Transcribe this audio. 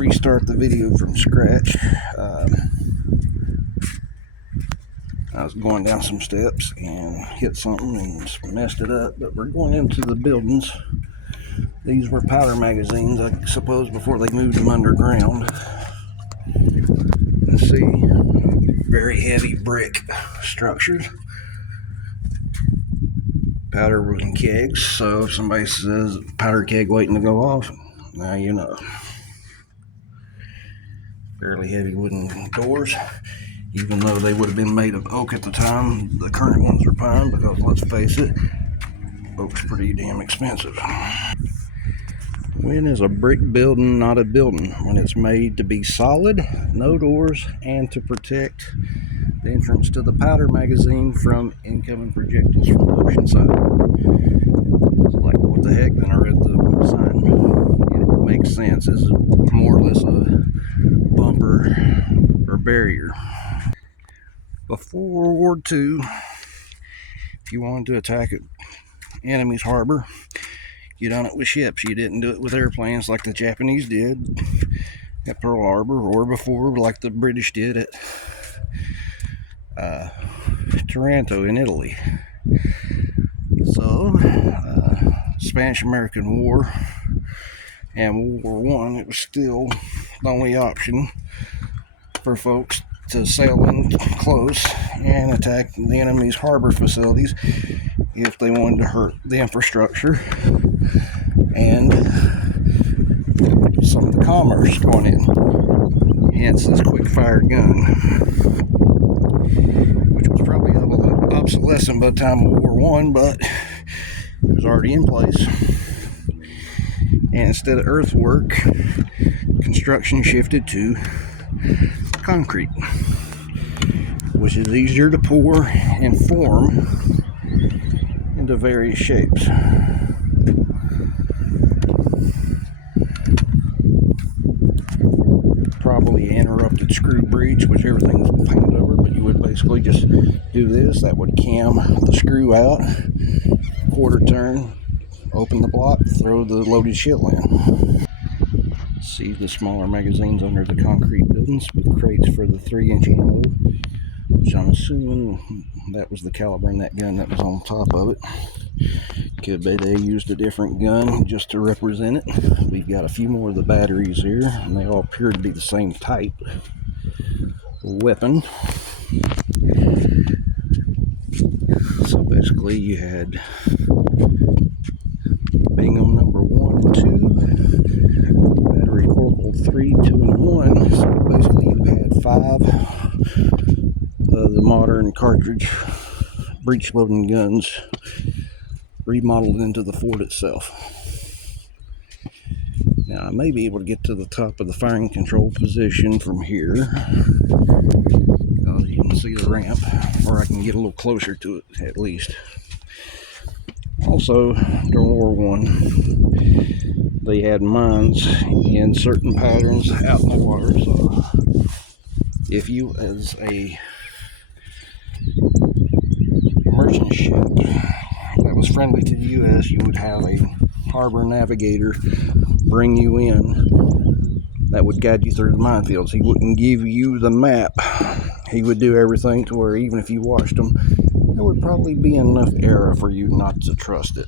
restart the video from scratch. I was going down some steps and hit something and messed it up, but we're going into the buildings. These were powder magazines, I suppose, before they moved them underground. Let's see, very heavy brick structures. Powder wooden kegs, so if somebody says powder keg waiting to go off, now you know. Fairly heavy wooden doors, even though they would have been made of oak at the time. The current ones are pine because, let's face it, oak's pretty damn expensive. When is a brick building not a building? When it's made to be solid, no doors, and to protect the entrance to the powder magazine from incoming projectiles from the ocean side. It's like, what the heck? Then I read the sign. It makes sense. It's more or less a bumper or barrier. Before World War II, if you wanted to attack an enemy's harbor, you done it with ships. You didn't do it with airplanes like the Japanese did at Pearl Harbor, or before like the British did at Taranto in Italy. So, Spanish-American War and World War I, it was still the only option for folks to sail in close and attack the enemy's harbor facilities if they wanted to hurt the infrastructure and some of the commerce going in. Hence this quick fire gun, which was probably obsolescent by the time of World War I, but it was already in place. And instead of earthwork, construction shifted to concrete, which is easier to pour and form into various shapes. Probably interrupted screw breach, which everything's painted over, but you would basically just do this. That would cam the screw out, quarter turn, open the block, throw the loaded shell in. See the smaller magazines under the concrete buildings with crates for the 3-inch ammo, which I'm assuming that was the caliber in that gun that was on top of it. Could be they used a different gun just to represent it. We've got a few more of the batteries here, and they all appear to be the same type weapon. So basically you had Bingham number 1 and 2, battery Corporal 3, 2, and 1. So basically you had 5 of the modern cartridge breech loading guns remodeled into the fort itself. Now I may be able to get to the top of the firing control position from here, because you can see the ramp, or I can get a little closer to it at least. Also, during World War I, they had mines in certain patterns out in the water, so if you, as a merchant ship that was friendly to the U.S., you would have a harbor navigator bring you in that would guide you through the minefields. He wouldn't give you the map. He would do everything to where even if you watched him, there would probably be enough error for you not to trust it.